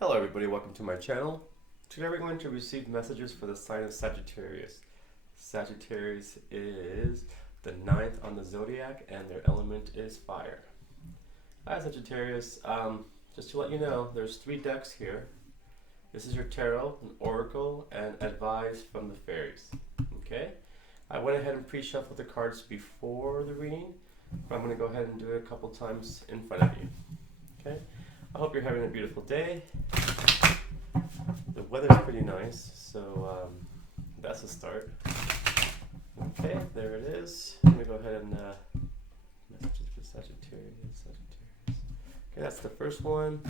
Hello everybody, welcome to my channel. Today we're going to receive messages for the sign of Sagittarius. Sagittarius is the ninth on the Zodiac and their element is fire. Hi Sagittarius, just to let you know, there's 3 decks here. This is your tarot, an oracle, and advice from the fairies. Okay? I went ahead and pre-shuffled the cards before the reading, but I'm going to go ahead and do it a couple times in front of you. Okay? I hope you're having a beautiful day. The weather's pretty nice, so that's a start. Okay, there it is. I'm going to go ahead and messages for Sagittarius. Okay, that's the first one.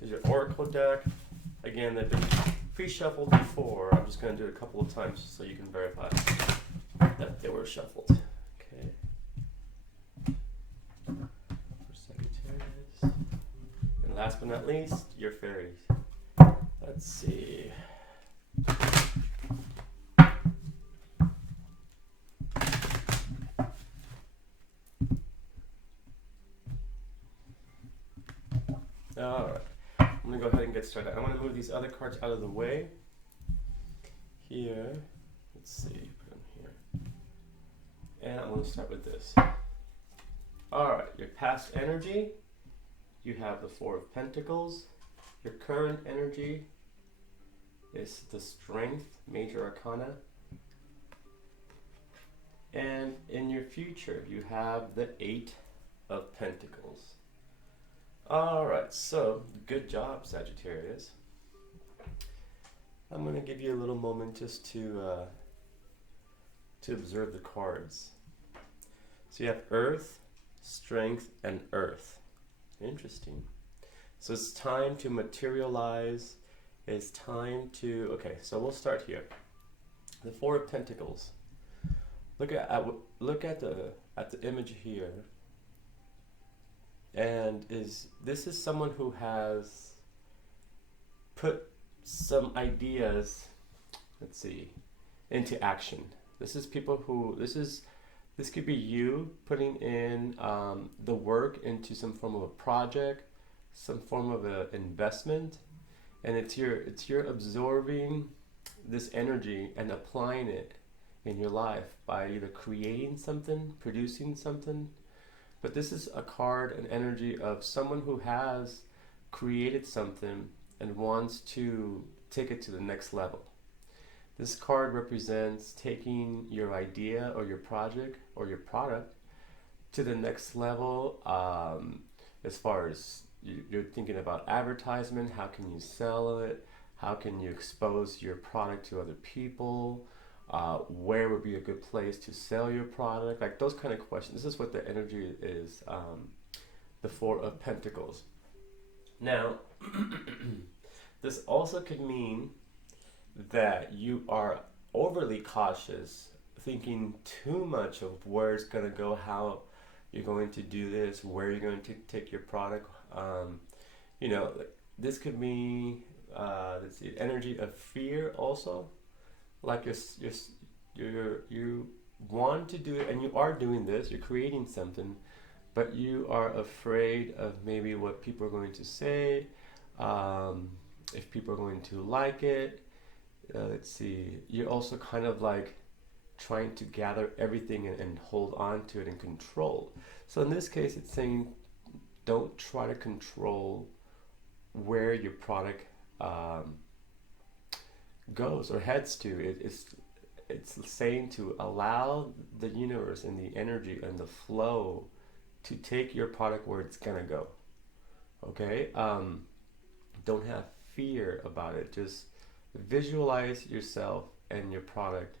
Here's your oracle deck. Again, they've been pre-shuffled before. I'm just going to do it a couple of times so you can verify that they were shuffled. Okay. For Sagittarius. And last but not least, your fairies. Let's see. Alright, I'm going to go ahead and get started. I'm going to move these other cards out of the way. Here, let's see, put them here. And I'm going to start with this. Alright, your past energy, you have the 4 of Pentacles. Your current energy is the Strength, Major Arcana. And in your future, you have the 8 of Pentacles. Alright, so good job, Sagittarius. I'm going to give you a little moment just to observe the cards. So you have Earth, Strength, and Earth. Interesting. So it's time to materialize. It's time to, okay, so we'll start here. The 4 of Pentacles. Look at the image here. And this is someone who has put some ideas, let's see, into action. This is people who, this could be you putting in the work into some form of a project, some form of an investment, and it's your absorbing this energy and applying it in your life by either creating something, producing something. But this is a card, an energy of someone who has created something and wants to take it to the next level. This card represents taking your idea or your project or your product to the next level. As far as you're thinking about advertisement, how can you sell it? How can you expose your product to other people? Where would be a good place to sell your product? Like those kind of questions. This is what the energy is, the 4 of Pentacles. Now, this also could mean that you are overly cautious, thinking too much of where it's going to go, how you're going to do this, where you're going to take your product. You know, this could be the energy of fear also. Like you want to do it, and you are doing this, you're creating something, but you are afraid of maybe what people are going to say, if people are going to like it. Let's see, you're also kind of like trying to gather everything and hold on to it and control. So in this case, it's saying don't try to control where your product goes or heads to. It's saying to allow the universe and the energy and the flow to take your product where it's gonna go. Okay, don't have fear about it. Just visualize yourself and your product.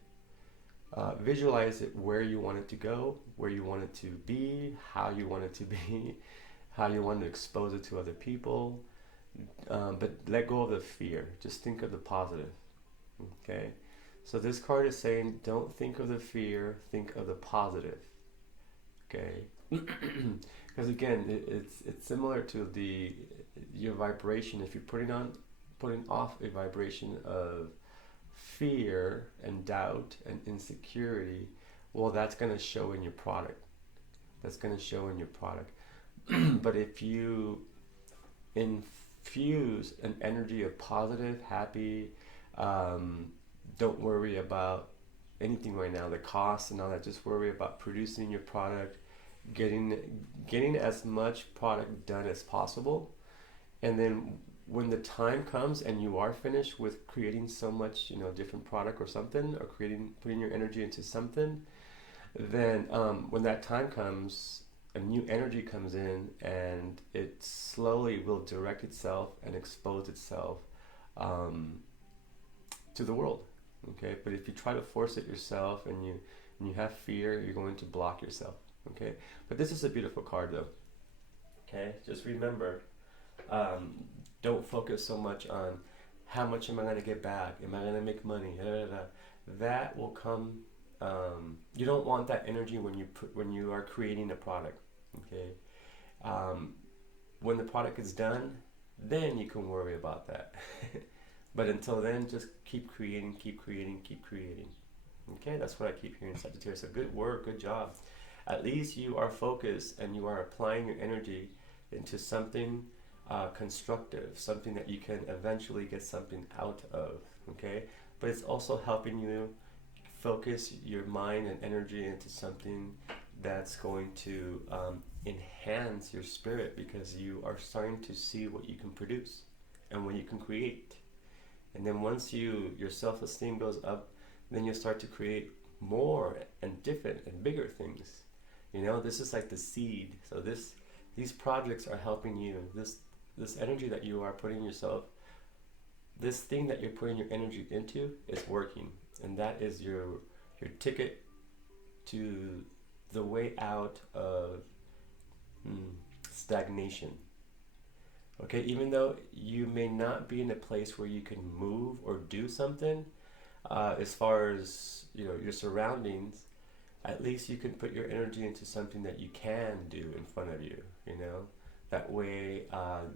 Visualize it where you want it to go, where you want it to be, how you want it to be, how you want to expose it to other people. But let go of the fear. Just think of the positive. Okay, so this card is saying don't think of the fear, think of the positive. Okay, because again, it's similar to your vibration. If you're putting off a vibration of fear and doubt and insecurity, well, that's going to show in your product. That's going to show in your product. But if you infuse an energy of positive, happy, don't worry about anything right now, the costs and all that. Just worry about producing your product, getting as much product done as possible, and then when the time comes and you are finished with creating so much, different product or something, or putting your energy into something, then when that time comes, a new energy comes in, and it slowly will direct itself and expose itself to the world. Okay, but if you try to force it yourself and you have fear, you're going to block yourself. Okay, but this is a beautiful card though. Okay, just remember, don't focus so much on how much am I going to get back, am I going to make money, that will come. You don't want that energy when you are creating a product. Okay, when the product is done, then you can worry about that. But until then, just keep creating, keep creating, keep creating. Okay, that's what I keep hearing, Sagittarius. So good work, good job. At least you are focused and you are applying your energy into something constructive, something that you can eventually get something out of. Okay, but it's also helping you focus your mind and energy into something that's going to enhance your spirit, because you are starting to see what you can produce and what you can create. And then once your self-esteem goes up, then you'll start to create more and different and bigger things. This is like the seed. So these projects are helping you. This energy that you are putting yourself, this thing that you're putting your energy into is working. And that is your ticket to the way out of stagnation. Okay, even though you may not be in a place where you can move or do something, as far as your surroundings, at least you can put your energy into something that you can do in front of you. That way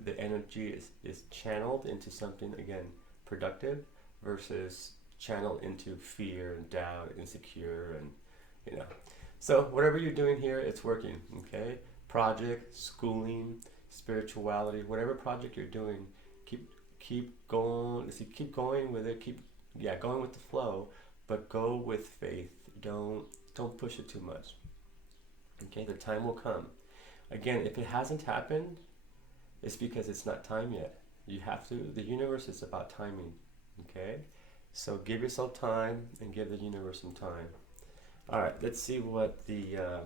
the energy is channeled into something, again, productive, versus channeled into fear and doubt, insecure, and so whatever you're doing here, it's working. Okay, project, schooling, spirituality, whatever project you're doing, keep going. See, keep going with it. Going with the flow, but go with faith. Don't push it too much. Okay, the time will come. Again, if it hasn't happened, it's because it's not time yet. You have to. The universe is about timing. Okay, so give yourself time and give the universe some time. All right, let's see what the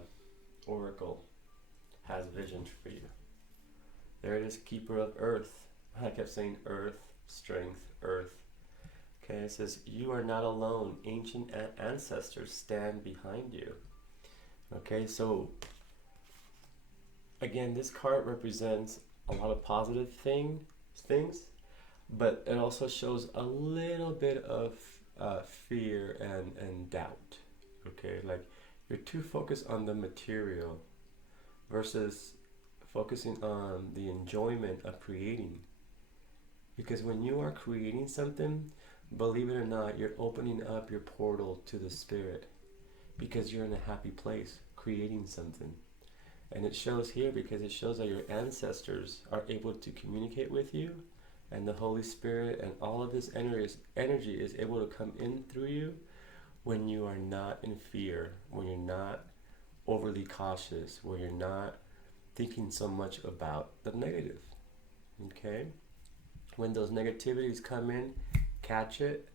Oracle has visioned for you. There it is, Keeper of Earth. I kept saying Earth, strength, Earth. Okay, it says, you are not alone. Ancient ancestors stand behind you. Okay, so again, this card represents a lot of positive things, but it also shows a little bit of fear and doubt. Okay, like you're too focused on the material versus focusing on the enjoyment of creating. Because when you are creating something, believe it or not, you're opening up your portal to the spirit, because you're in a happy place creating something. And it shows here because it shows that your ancestors are able to communicate with you, and the Holy Spirit and all of this energy is able to come in through you when you are not in fear, when you're not overly cautious, when you're not thinking so much about the negative. Okay? When those negativities come in, catch it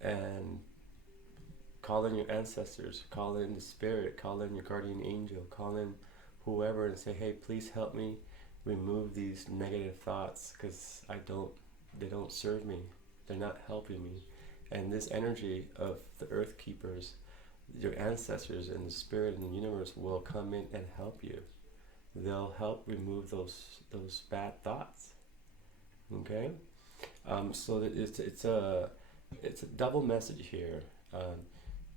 and call in your ancestors, call in the spirit, call in your guardian angel, call in whoever and say, hey, please help me remove these negative thoughts, because they don't serve me. They're not helping me. And this energy of the earth keepers, your ancestors and the spirit and the universe will come in and help you. They'll help remove those bad thoughts. Okay? So that it's a double message here.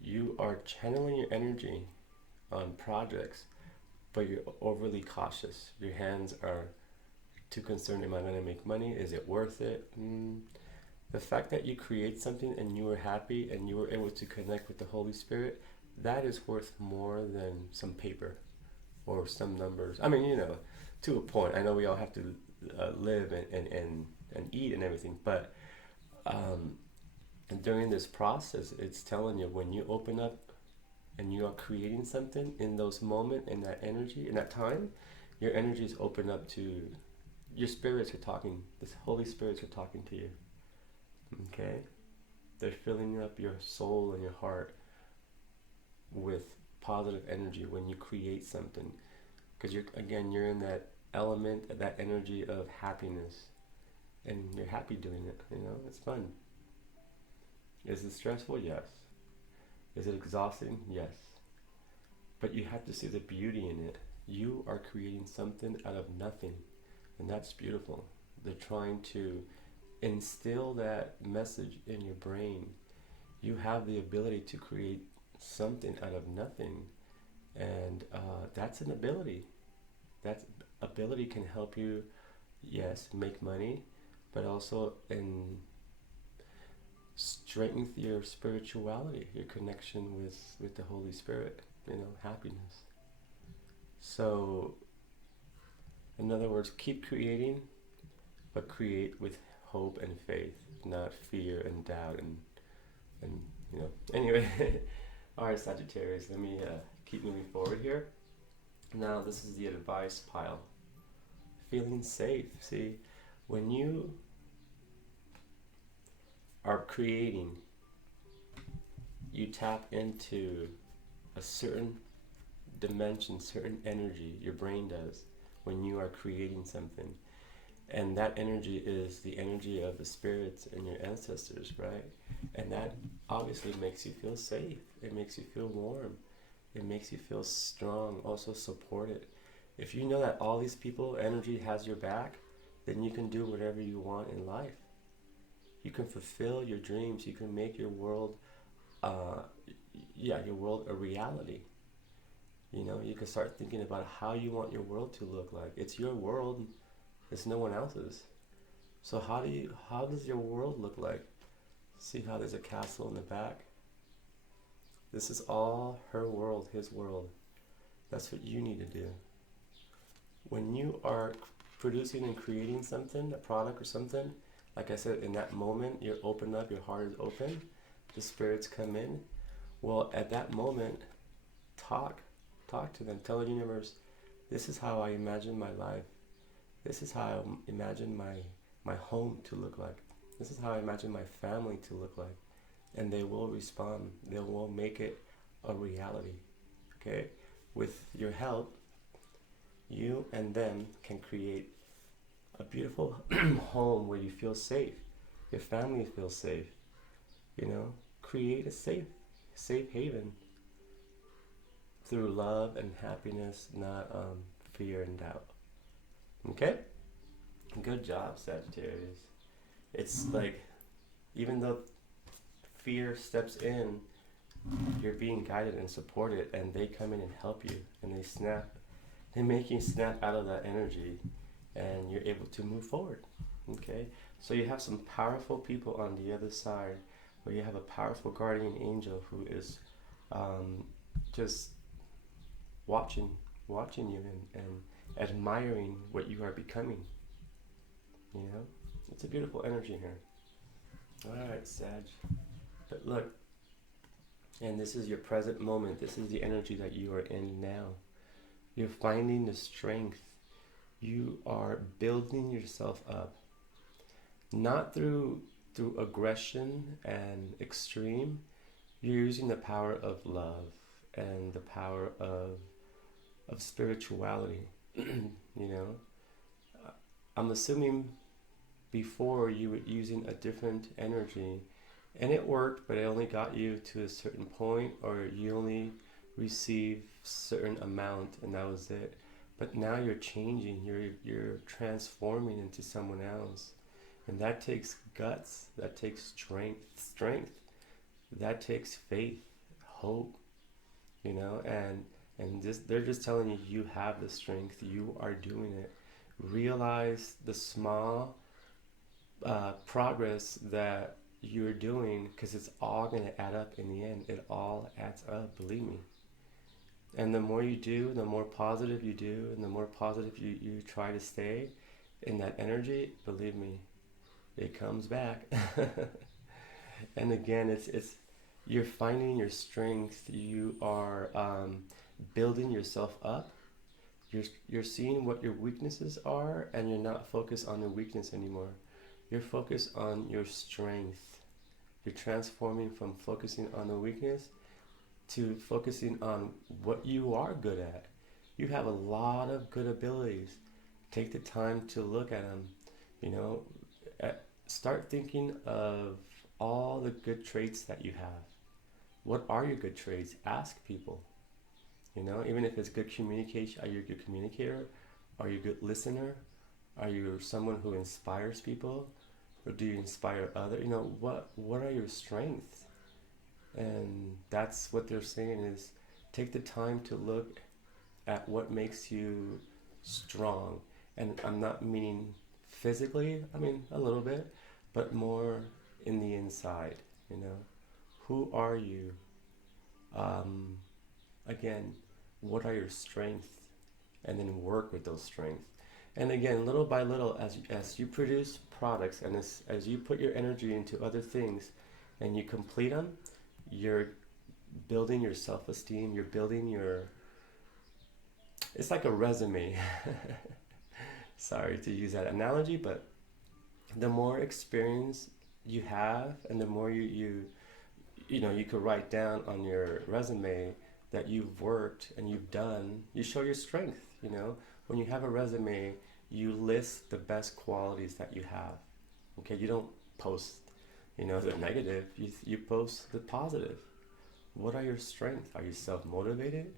You are channeling your energy on projects, but you're overly cautious. Your hands are too concerned, am I going to make money? Is it worth it? The fact that you create something and you were happy and you were able to connect with the Holy Spirit, that is worth more than some paper or some numbers. I mean, to a point. I know we all have to live and eat and everything. But and during this process, it's telling you, when you open up and you are creating something in those moments, in that energy, in that time, your energy is open up to, your spirits are talking, the Holy Spirits are talking to you. Okay? They're filling up your soul and your heart with positive energy when you create something. Because you're in that element, that energy of happiness. And you're happy doing it, it's fun. Is it stressful? Yes. Is it exhausting? Yes. But you have to see the beauty in it. You are creating something out of nothing, and that's beautiful. They're trying to instill that message in your brain. You have the ability to create something out of nothing, and that's an ability. That ability can help you, yes, make money, but also strengthen your spirituality, your connection with the Holy Spirit, happiness. So, in other words, keep creating, but create with hope and faith, not fear and doubt and Anyway, all right, Sagittarius, let me keep moving forward here. Now, this is the advice pile. Feeling safe. See, when you are creating, you tap into a certain dimension, certain energy, your brain does, when you are creating something. And that energy is the energy of the spirits and your ancestors, right? And that obviously makes you feel safe. It makes you feel warm. It makes you feel strong, also supported. If you know that all these people, energy has your back, then you can do whatever you want in life. You can fulfill your dreams. You can make your world, your world a reality. You can start thinking about how you want your world to look like. It's your world. It's no one else's. So how does your world look like? See how there's a castle in the back? This is all her world, his world. That's what you need to do. When you are producing and creating something, a product or something, like I said, in that moment, you're open up, your heart is open, the spirits come in. Well, at that moment, talk to them. Tell the universe, this is how I imagine my life. This is how I imagine my home to look like. This is how I imagine my family to look like. And they will respond. They will make it a reality. Okay? With your help, you and them can create a beautiful home where you feel safe. Your family feels safe. Create a safe haven through love and happiness, not fear and doubt. Okay? Good job, Sagittarius. It's like, even though fear steps in, you're being guided and supported, and they come in and help you, and they make you snap out of that energy, and you're able to move forward. Okay? So you have some powerful people on the other side, where you have a powerful guardian angel who is just watching you and admiring what you are becoming. It's a beautiful energy here. Alright, Sag. But look, and this is your present moment. This is the energy that you are in now. You're finding the strength. You are building yourself up. Not through aggression and extreme. You're using the power of love and the power of spirituality. I'm assuming before you were using a different energy, and it worked, but it only got you to a certain point, or you only received certain amount, and that was it. But now you're changing. You're transforming into someone else, and that takes guts. That takes strength. That takes faith, hope. And they're just telling you, you have the strength. You are doing it. Realize the small progress that you're doing, because it's all going to add up in the end. It all adds up, believe me. And the more you do, the more positive you do, and the more positive you try to stay, in that energy, believe me, it comes back. And again, it's you're finding your strength. You are building yourself up. You're seeing what your weaknesses are, and you're not focused on the weakness anymore. You're focused on your strength. You're transforming from focusing on the weakness to focusing on what you are good at. You have a lot of good abilities. Take the time to look at them. You know, start thinking of all the good traits that you have. What are your good traits? Ask people. You know, even if it's good communication, are you a good communicator? Are you a good listener? Are you someone who inspires people? Or do you inspire others? You know, what are your strengths? And that's what they're saying is take the time to look at what makes you strong. And I'm not meaning physically, I mean a little bit, but more in the inside, you know. Who are you? Again, what are your strengths? And then work with those strengths. And again, little by little, as you produce products and as you put your energy into other things and you complete them, you're building your self-esteem, you're building your, it's like a resume. Sorry to use that analogy, but the more experience you have and the more you know, you could write down on your resume that you've worked and you've done, you show your strength, you know. When you have a resume, you list the best qualities that you have. Okay, you don't post, you know, the negative, you post the positive. What are your strengths? Are you self-motivated?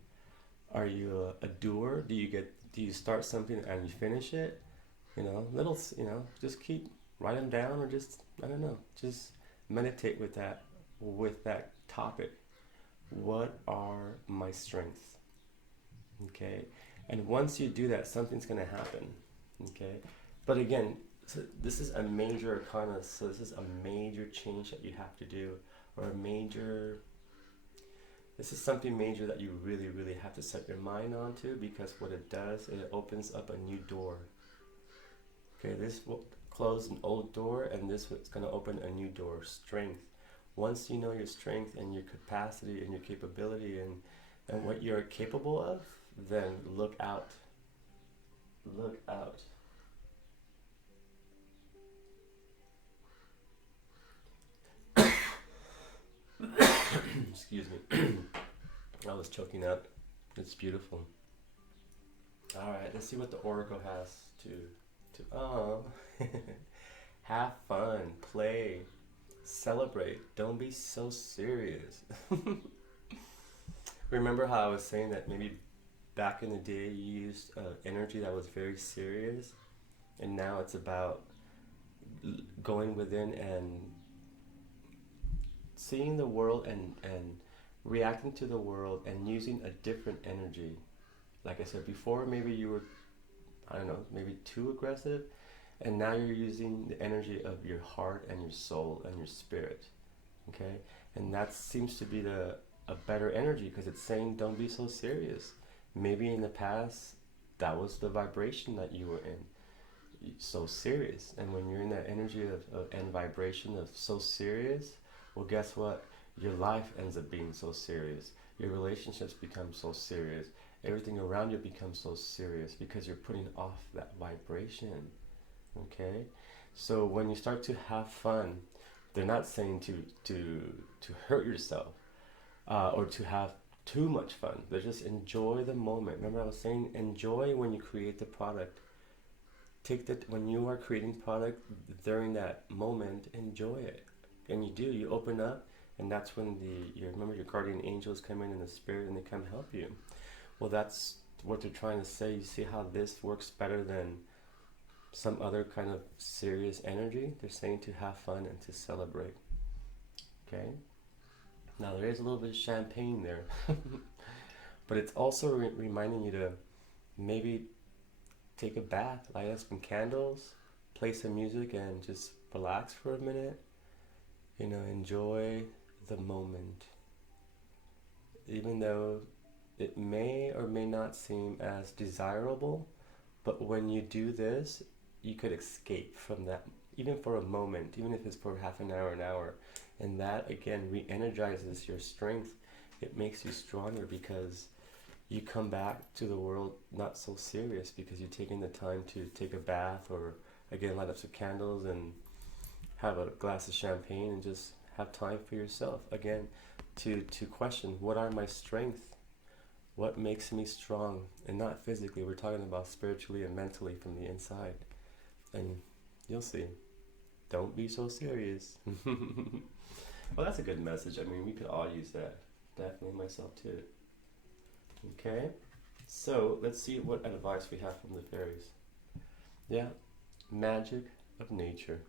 Are you a doer? Do you start something and you finish it? You know, little, you know, just write them down, or just, I don't know, just meditate with that topic. What are my strengths? Okay, and once you do that, something's going to happen. Okay, but again, so this is a major arcana, so this is a major change that you have to do, or this is something major that you really, really have to set your mind onto, because what it does, it opens up a new door. Okay, this will close an old door, and this is going to open a new door. Strength. Once you know your strength and your capacity and your capability and what you're capable of, then look out. Look out. Excuse me. I was choking up. It's beautiful. All right, let's see what the oracle has to have fun, play, celebrate. Don't be so serious. Remember how I was saying that maybe back in the day you used energy that was very serious, and now it's about going within and seeing the world and reacting to the world and using a different energy. Like I said before, maybe you were, I don't know, maybe too aggressive, and now you're using the energy of your heart and your soul and your spirit. Okay, and that seems to be a better energy, because it's saying don't be so serious. Maybe in the past that was the vibration that you were in, so serious. And when you're in that energy and vibration of so serious, well, guess what? Your life ends up being so serious. Your relationships become so serious. Everything around you becomes so serious, because you're putting off that vibration. Okay, so when you start to have fun, they're not saying to hurt yourself or to have too much fun. They just enjoy the moment. Remember I was saying enjoy when you create the product. When you are creating product, during that moment, enjoy it. And you open up, and that's when remember your guardian angels come in the spirit, and they come help you. Well, that's what they're trying to say. You see how this works better than some other kind of serious energy? They're saying to have fun and to celebrate. Okay? Now there is a little bit of champagne there, but it's also reminding you to maybe take a bath, light up some candles, play some music, and just relax for a minute. You know, enjoy the moment. Even though it may or may not seem as desirable, but when you do this, you could escape from that, even for a moment, even if it's for half an hour, and that again re-energizes your strength. It makes you stronger because you come back to the world not so serious, because you're taking the time to take a bath, or again light up some candles and have a glass of champagne and just have time for yourself again to question, what are my strengths, what makes me strong, and not physically, we're talking about spiritually and mentally from the inside. And you'll see, don't be so serious. Well, that's a good message. I mean, we could all use that, definitely myself too. Okay, so let's see what advice we have from the fairies. Yeah, magic of nature.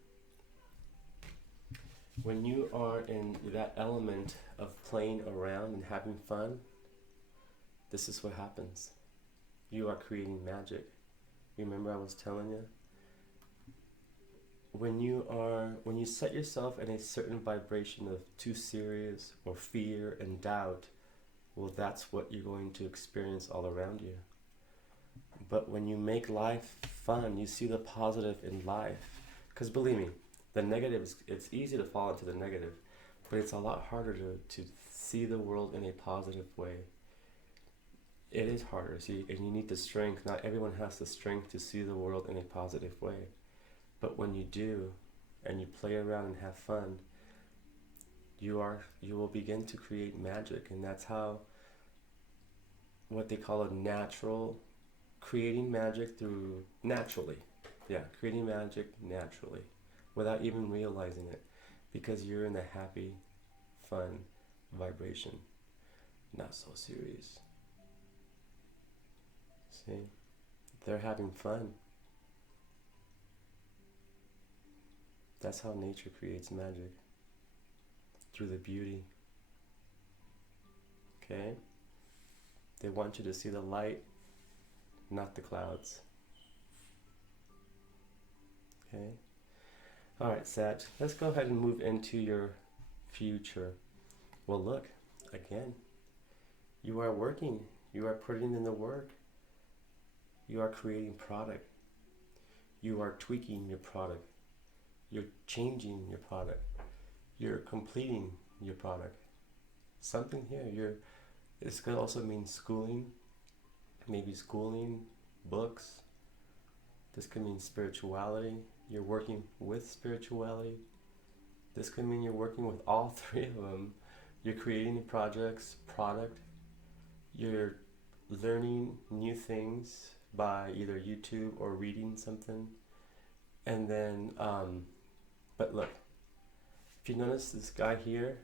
When you are in that element of playing around and having fun, this is what happens. You are creating magic. Remember I was telling you? When you set yourself in a certain vibration of too serious or fear and doubt, well, that's what you're going to experience all around you. But when you make life fun, you see the positive in life. Because believe me, the negative, it's easy to fall into the negative, but it's a lot harder to see the world in a positive way. It is harder, see, and you need the strength. Not everyone has the strength to see the world in a positive way. But when you do, and you play around and have fun, you will begin to create magic. And that's how, what they call a natural, creating magic through naturally. Yeah, creating magic naturally, without even realizing it, because you're in the happy, fun vibration, not so serious. See, they're having fun. That's how nature creates magic, through the beauty. Okay? They want you to see the light, not the clouds. Okay? Alright, Sag, let's go ahead and move into your future. Well, look, again, you are working, you are putting in the work, you are creating product, you are tweaking your product, you're changing your product, you're completing your product. Something here, this could also mean schooling, maybe schooling, books. This could mean spirituality. You're working with spirituality. This could mean you're working with all three of them. You're creating projects, product. You're learning new things by either YouTube or reading something. And then, but look, if you notice this guy here,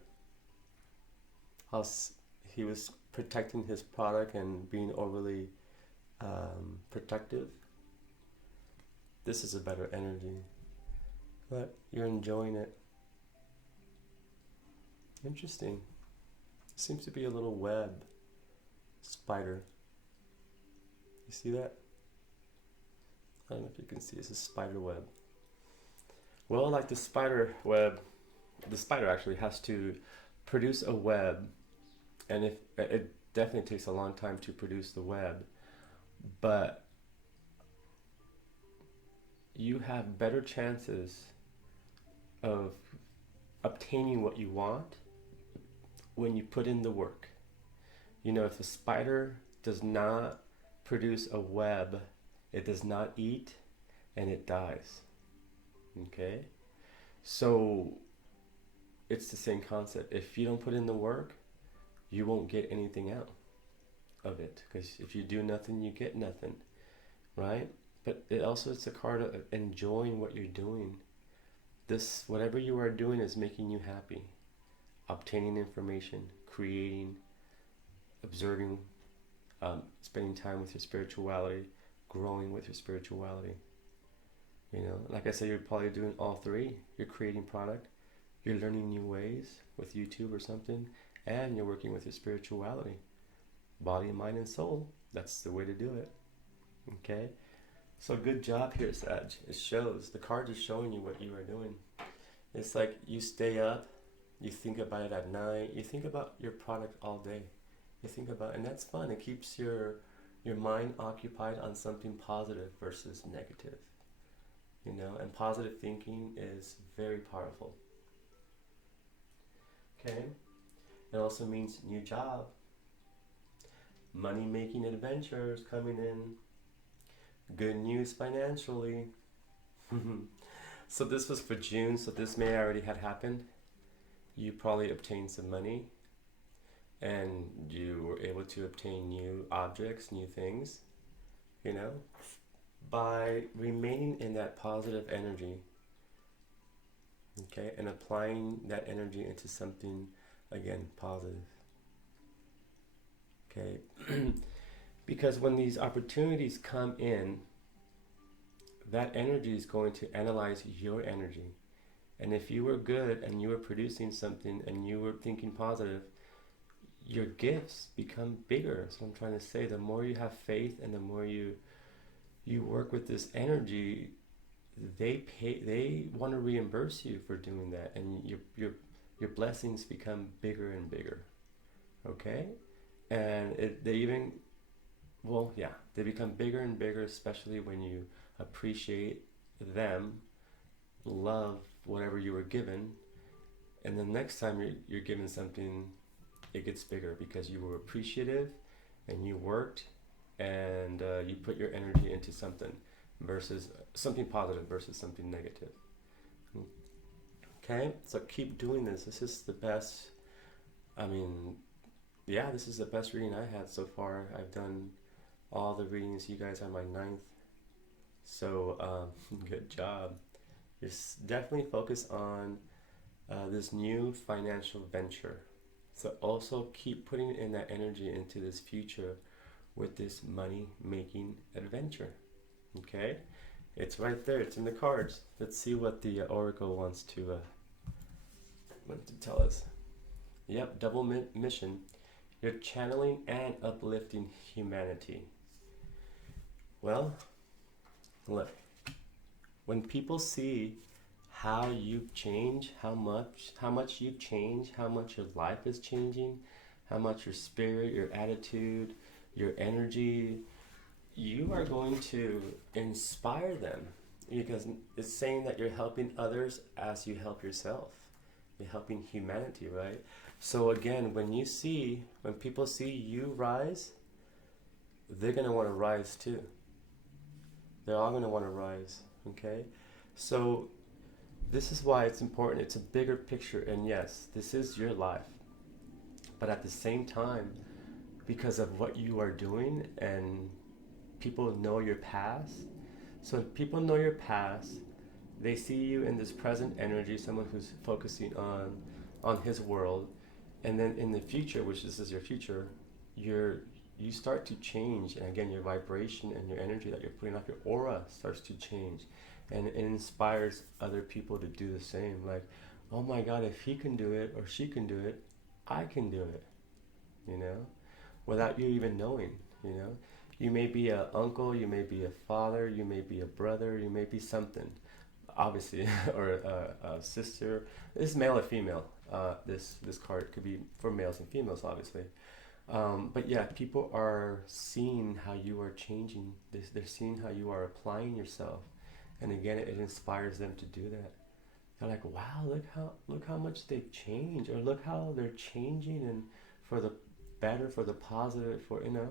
how he was protecting his product and being overly protective. This is a better energy, but you're enjoying it. Interesting. Seems to be a little web spider. You see that? I don't know if you can see. It's a spider web. Well, like the spider web, the spider actually has to produce a web, and if it definitely takes a long time to produce the web, but you have better chances of obtaining what you want when you put in the work. You know, if the spider does not produce a web, it does not eat and it dies. Okay? So it's the same concept. If you don't put in the work, you won't get anything out of it, because if you do nothing, you get nothing, right? But it also, it's a card of enjoying what you're doing. This, whatever you are doing, is making you happy. Obtaining information, creating, observing, spending time with your spirituality, growing with your spirituality. You know, like I said, you're probably doing all three. You're creating product, you're learning new ways with YouTube or something, and you're working with your spirituality. Body, mind, and soul. That's the way to do it. Okay? So good job here, Sag. It shows. The card is showing you what you are doing. It's like you stay up, you think about it at night, you think about your product all day. You think about, and that's fun. It keeps your mind occupied on something positive versus negative. you know, and positive thinking is very powerful. Okay? It also means new job, money making adventures coming in, good news financially. So this was for June, so this may already had happened. You probably obtained some money and you were able to obtain new objects, new things, you know, by remaining in that positive energy, okay, and applying that energy into something, again, positive, okay. Because when these opportunities come in, that energy is going to analyze your energy. And if you were good and you were producing something and you were thinking positive, your gifts become bigger. That's what I'm trying to say. The more you have faith and the more you work with this energy, they want to reimburse you for doing that, and your blessings become bigger and bigger. Okay? And they become bigger and bigger, especially when you appreciate them, love whatever you were given, and the next time you're given something, it gets bigger because you were appreciative and you worked and you put your energy into something versus something positive versus something negative. Okay, so keep doing this. This is the best. I mean, yeah, this is the best reading I had so far. I've done all the readings. You guys are my 9th. So good job. Just definitely focus on this new financial venture. So also keep putting in that energy into this future with this money making adventure. Okay? It's right there. It's in the cards. Let's see what the oracle wants to tell us. Yep, double mission. You're channeling and uplifting humanity. Well, look, when people see how you've changed, how much you've changed, how much your life is changing, how much your spirit, your attitude, your energy, you are going to inspire them, because it's saying that you're helping others as you help yourself. You're helping humanity, right? So again, when people see you rise, they're going to want to rise too. They're all going to want to rise, okay? So this is why it's important. It's a bigger picture, and yes, this is your life. But at the same time, because of what you are doing and people know your past, so if people know your past, they see you in this present energy, someone who's focusing on his world, and then in the future, which this is your future, you start to change, and again, your vibration and your energy that you're putting off, your aura starts to change, and it inspires other people to do the same. Like, oh my God, if he can do it or she can do it, I can do it, you know, without you even knowing, you know. You may be an uncle, you may be a father, you may be a brother, you may be something, obviously, or a sister. This is male or female. This card could be for males and females, obviously. But yeah, people are seeing how you are changing. They're seeing how you are applying yourself, and again, it inspires them to do that. They're like, wow, look how much they've changed, or look how they're changing, and for the better, for the positive, for, you know,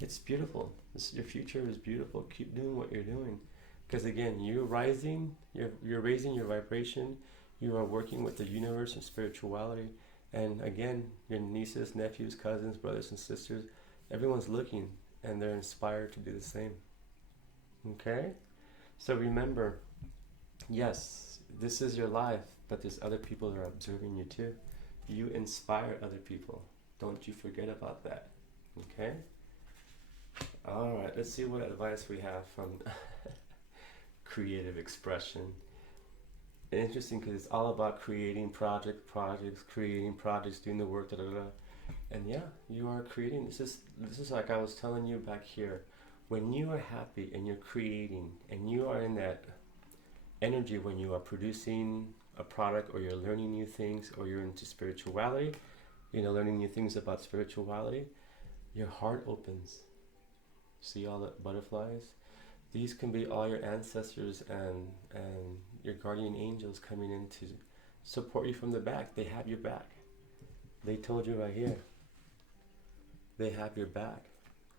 it's beautiful. Your future is beautiful. Keep doing what you're doing, because again, you're rising. You're raising your vibration. You are working with the universe and spirituality. And again, your nieces, nephews, cousins, brothers and sisters, everyone's looking and they're inspired to do the same. Okay? So remember, yes, this is your life, but there's other people that are observing you too. You inspire other people. Don't you forget about that. Okay? Alright, let's see what advice we have from creative expression. Interesting, because it's all about creating projects, doing the work, and yeah, you are creating. This is like I was telling you back here. When you are happy and you're creating and you are in that energy, when you are producing a product or you're learning new things or you're into spirituality, you know, learning new things about spirituality, your heart opens. See all the butterflies? These can be all your ancestors and your guardian angels coming in to support you from the back. They have your back. They told you right here. They have your back.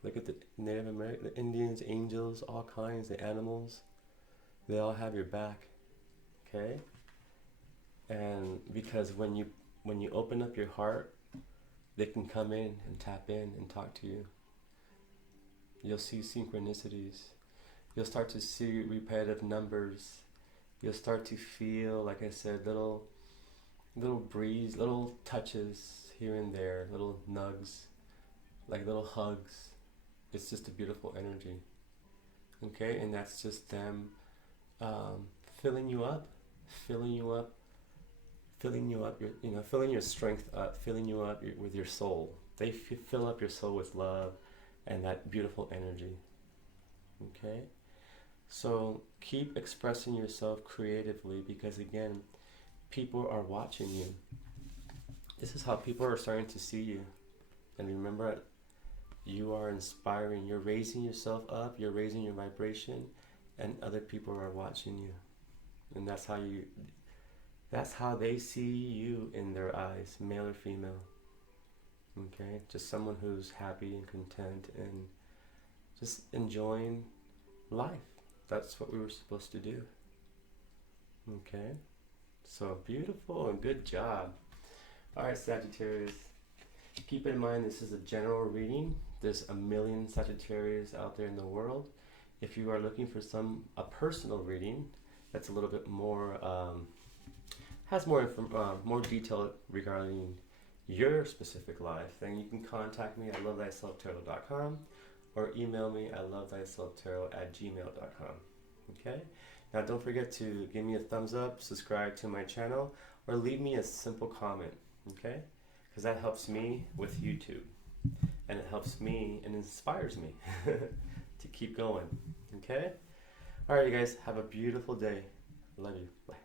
Look at the Native American, the Indians, angels, all kinds, the animals. They all have your back. Okay? And because when you open up your heart, they can come in and tap in and talk to you. You'll see synchronicities. You'll start to see repetitive numbers. You'll start to feel, like I said, little breeze, little touches here and there, little nugs, like little hugs. It's just a beautiful energy. Okay, and that's just them filling you up, filling your strength up, filling you up with your soul. They fill up your soul with love and that beautiful energy. Okay, so keep expressing yourself creatively, because again, people are watching you. This is how people are starting to see you. And remember, you are inspiring. You're raising yourself up. You're raising your vibration, and other people are watching you. And that's how they see you in their eyes, male or female. Okay, just someone who's happy and content and just enjoying life. That's what we were supposed to do. Okay, so beautiful and good job. All right, Sagittarius. Keep in mind, this is a general reading. There's a million Sagittarius out there in the world. If you are looking for a personal reading that's a little bit more, has more detail regarding your specific life, then you can contact me at lovethyselftarot.com or email me at lovethyselftarot@gmail.com. Okay? Now don't forget to give me a thumbs up, subscribe to my channel, or leave me a simple comment. Okay? Because that helps me with YouTube, and it helps me and inspires me to keep going. Okay? All right, you guys, have a beautiful day. Love you. Bye.